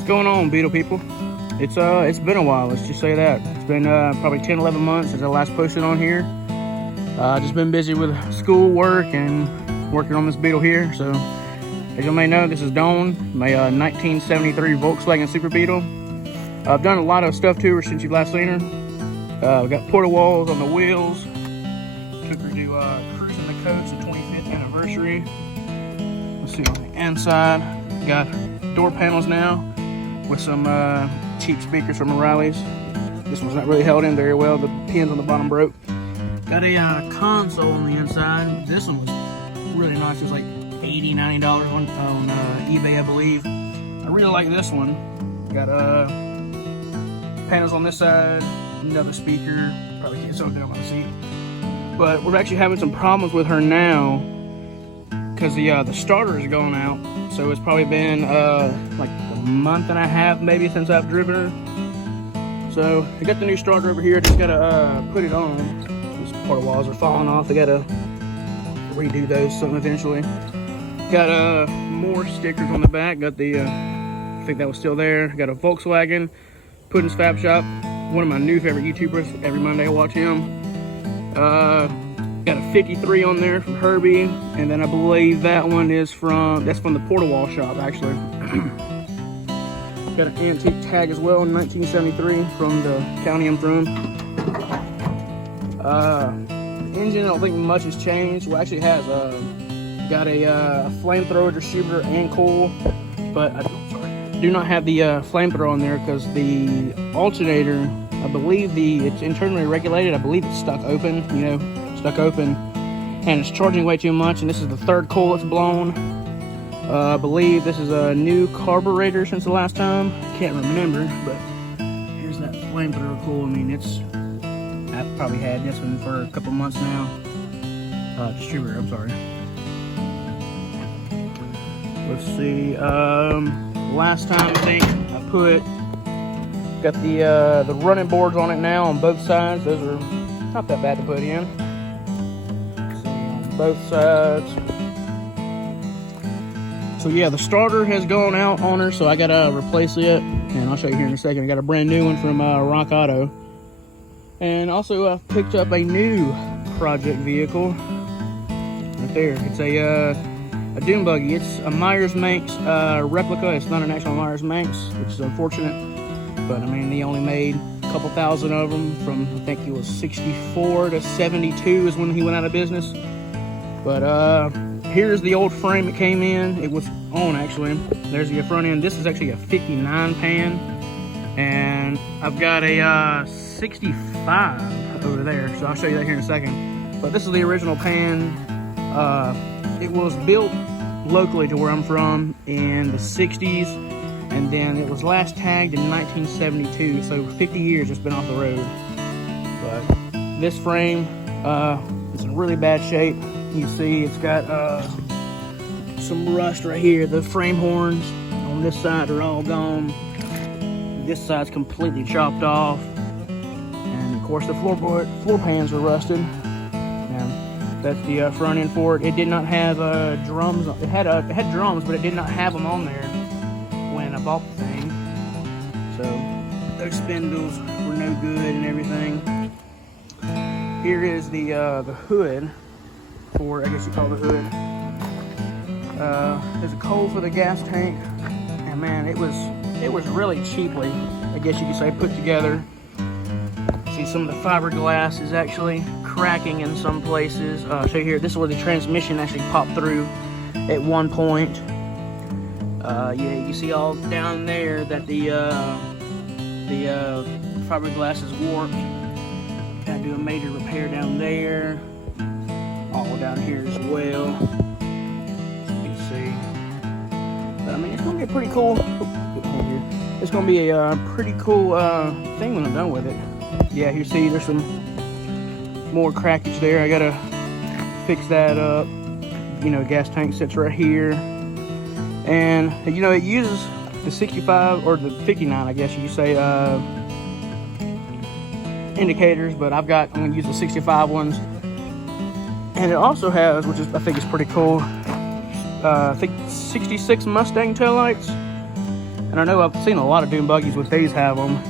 What's going on, Beetle people? It's been a while, let's just say that. It's been probably 10-11 months since I last posted on here. Just been busy with school work and working on this Beetle here. So as you may know, this is Dawn, my 1973 Volkswagen Super Beetle. I've done a lot of stuff to her since you've last seen her. We got porta walls on the wheels. Took her to cruising the coast, the 25th anniversary. Let's see on the inside. Got door panels now with some cheap speakers from O'Reilly's. This one's not really held in very well. The pins on the bottom broke. Got a console on the inside. This one was really nice. It was like $80, $90 on eBay, I believe. I really like this one. Got panels on this side, another speaker. Probably can't soak down my seat. But we're actually having some problems with her now because the starter is going out. So it's probably been like a month and a half maybe since I've driven her. So I got the new starter over here. Just gotta put it on. These porta walls are falling off. I gotta redo those some eventually. Got more stickers on the back. Got the I think that was still there. Got a Volkswagen, Puddin's Fab Shop, one of my new favorite YouTubers. Every Monday I watch him. Got a 53 on there from Herbie, and then I believe that one is from the Porta Wall shop actually. Got an antique tag as well in 1973 from the county I'm from. Engine, I don't think much has changed. Well, actually has got a flamethrower distributor and coil, but I do not have the flamethrower on there because the alternator, I believe it's internally regulated. I believe it's stuck open, and it's charging way too much. And this is the third coil that's blown. I believe this is a new carburetor since the last time. Can't remember, but here's that flamethrower coil. I mean, I've probably had this one for a couple months now. Distributor, I'm sorry. Let's see. Last time I think I got the running boards on it now on both sides. Those are not that bad to put in. Let's see, on both sides. So yeah, the starter has gone out on her, so I gotta replace it, and I'll show you here in a second. I got a brand new one from Rock Auto, and also I've picked up a new project vehicle right there. It's a dune buggy. It's a Myers-Manx replica. It's not an actual Myers-Manx, which is unfortunate. But I mean, they only made a couple thousand of them from, I think it was 64 to 72 is when he went out of business. But here's the old frame it came in. It was on actually. There's the front end. This is actually a 59 pan. And I've got a 65 over there. So I'll show you that here in a second. But this is the original pan. It was built locally to where I'm from in the 60s, and then it was last tagged in 1972, so 50 years it's been off the road. But this frame is in really bad shape. You see it's got some rust right here. The frame horns on this side are all gone. This side's completely chopped off, and of course the floor pans are rusted. That's the front end for it. It did not have drums. It had drums, but it did not have them on there when I bought the thing. So those spindles were no good and everything. Here is the hood for, I guess you call the hood. There's a coal for the gas tank, and man, it was really cheaply, I guess you could say, put together. See, some of the fiberglass is actually cracking in some places. So here, this is where the transmission actually popped through at one point. Yeah, you see all down there that the fiberglass is warped. Gotta do a major repair down there. All down here as well. As you can see. But I mean, it's gonna be a pretty cool. It's gonna be a pretty cool thing when I'm done with it. Yeah, you see, there's some more crackage there. I gotta fix that up. Gas tank sits right here, and it uses the 65 or the 59, I guess you say, indicators, but I'm gonna use the 65 ones. And it also has, which is I think is pretty cool, I think 66 Mustang taillights. And I know I've seen a lot of dune buggies with these have them,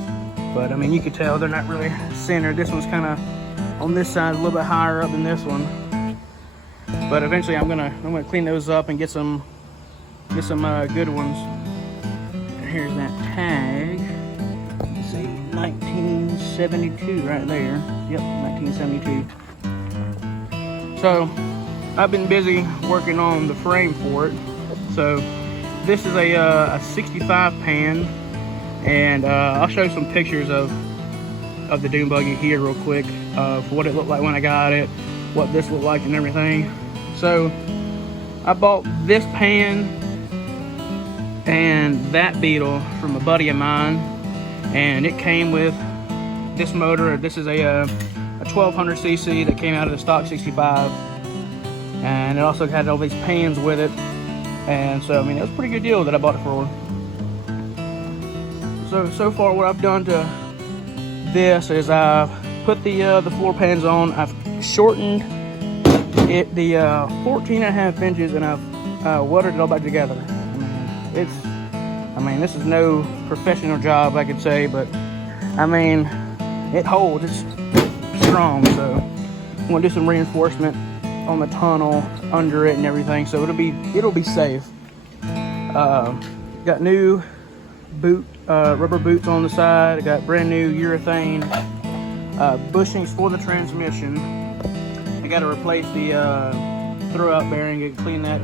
but I mean, you can tell they're not really centered. This one's kind of on this side, a little bit higher up than this one. But eventually I'm gonna clean those up and get some good ones. And here's that tag. Let's see, 1972 right there. Yep, 1972. So I've been busy working on the frame for it. So this is a 65 pan, and I'll show you some pictures of the dune buggy here real quick, of what it looked like when I got it, what this looked like and everything. So I bought this pan and that Beetle from a buddy of mine, and it came with this motor. This is a 1200cc that came out of the stock 65, and it also had all these pans with it. And so I mean, it was a pretty good deal that I bought it for. So far what I've done to this is I've put the floor pans on. I've shortened it 14.5 inches, and I've welded it all back together. I mean, this is no professional job, I could say, but I mean, it holds. It's strong. So I'm gonna do some reinforcement on the tunnel under it and everything, so it'll be safe. Got new rubber boots on the side. I got brand new urethane bushings for the transmission. I got to replace the throwout bearing and clean that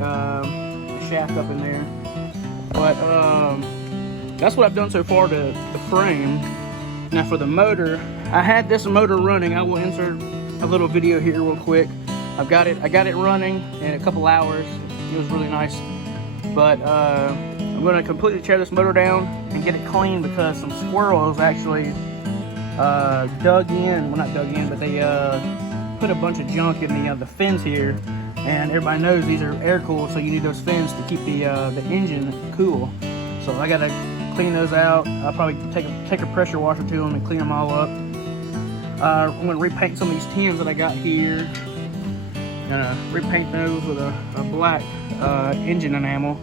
shaft up in there. But that's what I've done so far to the frame. Now for the motor, I had this motor running. I will insert a little video here real quick. I got it running in a couple hours. It was really nice. But I'm going to completely tear this motor down and get it clean, because some squirrels actually dug in. Well, not dug in, but they put a bunch of junk in the fins here. And everybody knows these are air cooled, so you need those fins to keep the engine cool. So I got to clean those out. I'll probably take a pressure washer to them and clean them all up. I'm going to repaint some of these tins that I got here. Gonna repaint those with a black engine enamel.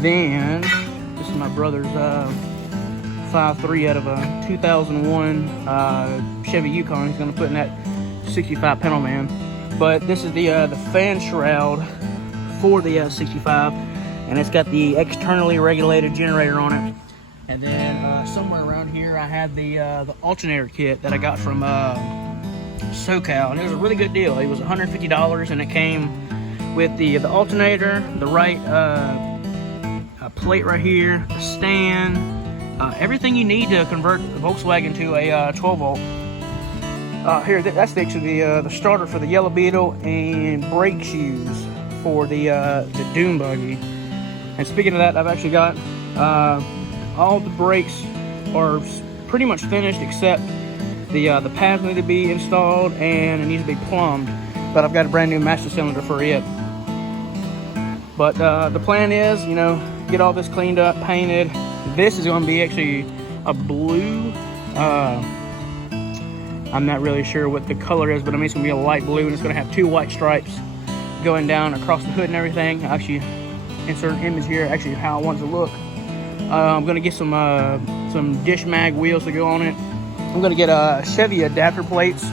Then this is my brother's 5.3 out of a 2001 Chevy Yukon. He's gonna put in that 65 pedal man. But this is the fan shroud for the 65, and it's got the externally regulated generator on it. And then somewhere around here I had the alternator kit that I got from SoCal, and it was a really good deal. It was $150, and it came with the alternator, the right plate right here, the stand, everything you need to convert the Volkswagen to a 12 volt. Here, that's actually the starter for the Yellow Beetle, and brake shoes for the dune buggy. And speaking of that, I've actually got all the brakes are pretty much finished, except the pads need to be installed and it needs to be plumbed. But I've got a brand new master cylinder for it. But the plan is, you know, get all this cleaned up, painted. This is going to be actually a blue. I'm not really sure what the color is, but I mean, it's going to be a light blue, and it's going to have 2 white stripes going down across the hood and everything. I'll actually insert an image here, actually how I want it to look. I'm going to get some dish mag wheels to go on it. I'm going to get Chevy adapter plates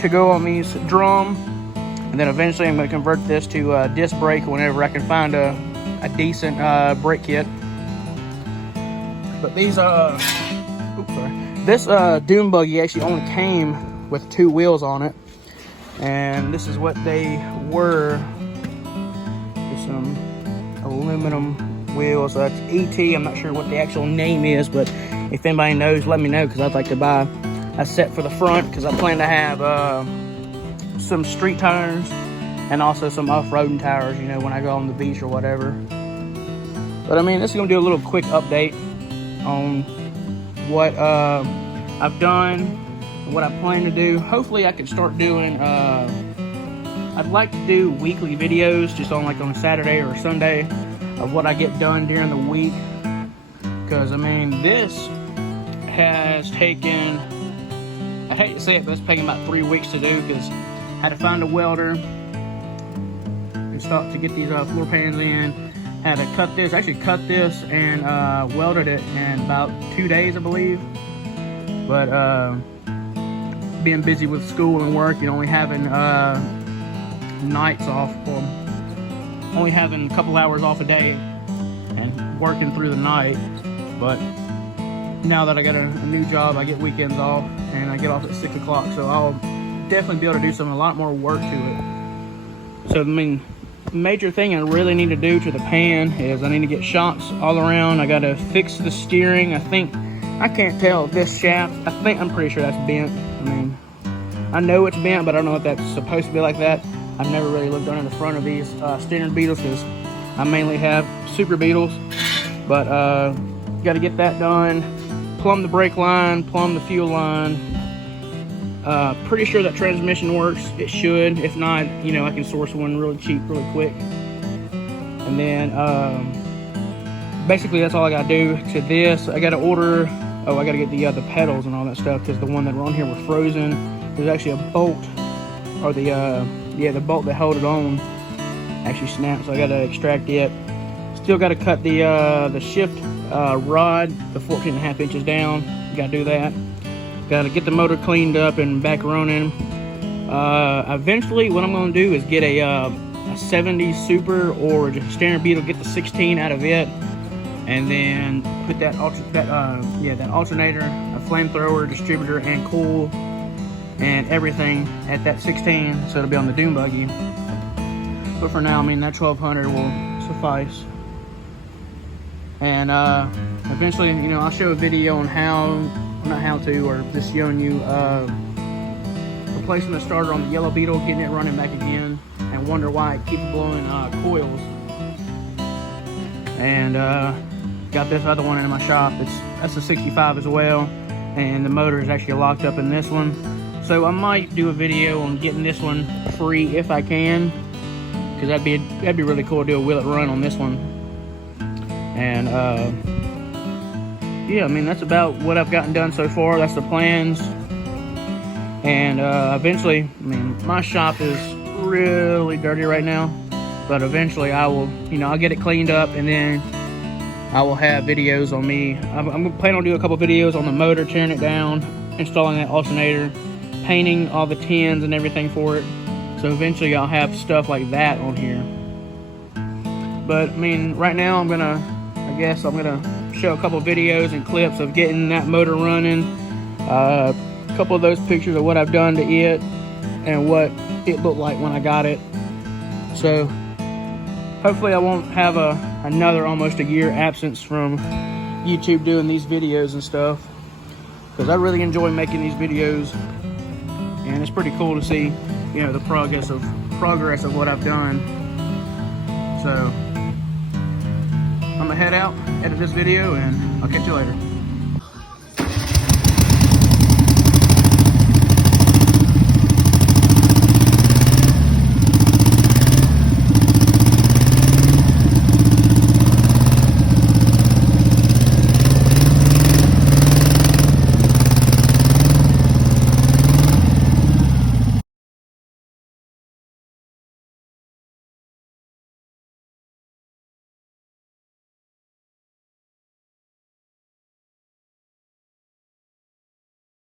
to go on these drum, and then eventually I'm going to convert this to disc brake whenever I can find a decent brake kit. But these this dune buggy actually only came with 2 wheels on it, and this is what they were. Just some aluminum wheels. That's ET. I'm not sure what the actual name is, but if anybody knows, let me know, because I'd like to buy a set for the front, because I plan to have some street tires and also some off-roading tires, you know, when I go on the beach or whatever. But I mean, this is going to do a little quick update on what I've done and what I plan to do. Hopefully I can start doing, I'd like to do weekly videos just on a Saturday or a Sunday of what I get done during the week. Because I mean, this has taken, I hate to say it, but it's taken about 3 weeks to do, because I had to find a welder and start to get these floor pans in, had to cut this, actually cut this and welded it in about 2 days, I believe. But being busy with school and work, you know, only having nights off, or only having a couple hours off a day and working through the night. But now that I got a new job, I get weekends off and I get off at 6 o'clock, so I'll definitely be able to do a lot more work to it. So I mean, major thing I really need to do to the pan is I need to get shocks all around. I got to fix the steering. I can't tell this shaft, I'm pretty sure that's bent. I mean, I know it's bent, but I don't know if that's supposed to be like that. I've never really looked under the front of these standard Beetles because I mainly have Super Beetles. But got to get that done. Plumb the brake line, plumb the fuel line. Pretty sure that transmission works. It should. If not, you know, I can source one really cheap, really quick. And then basically that's all I gotta do to this. I gotta order, I gotta get the pedals and all that stuff, because the one that were on here were frozen. There's actually a bolt, or the bolt that held it on actually snapped, so I gotta extract it. Still gotta cut the shift rod, the 14.5 inches down. Gotta do that. Gotta get the motor cleaned up and back running. Eventually what I'm gonna do is get a 70 Super or just standard Beetle, get the 16 out of it, and then put that alternator, a flamethrower, distributor, and cool and everything at that 16, so it'll be on the dune buggy. But for now, I mean, that 1200 will suffice. And eventually, you know, I'll show a video on or just showing you replacing the starter on the Yellow Beetle, getting it running back again, and wonder why it keeps blowing coils. And got this other one in my shop. That's a 65 as well, and the motor is actually locked up in this one. So I might do a video on getting this one free if I can, because that'd be really cool to do a will it run on this one. And yeah, I mean, that's about what I've gotten done so far. That's the plans. And eventually, I mean, my shop is really dirty right now, but eventually I will, you know, I'll get it cleaned up, and then I will have videos on me. I'm planning on doing a couple videos on the motor, tearing it down, installing that alternator, painting all the tins and everything for it. So eventually I'll have stuff like that on here. But I mean, right now I guess I'm gonna show a couple videos and clips of getting that motor running. A couple of those pictures of what I've done to it and what it looked like when I got it. So hopefully I won't have another almost a year absence from YouTube doing these videos and stuff, because I really enjoy making these videos, and it's pretty cool to see, you know, the progress of what I've done. So I'm gonna head out, edit this video, and I'll catch you later.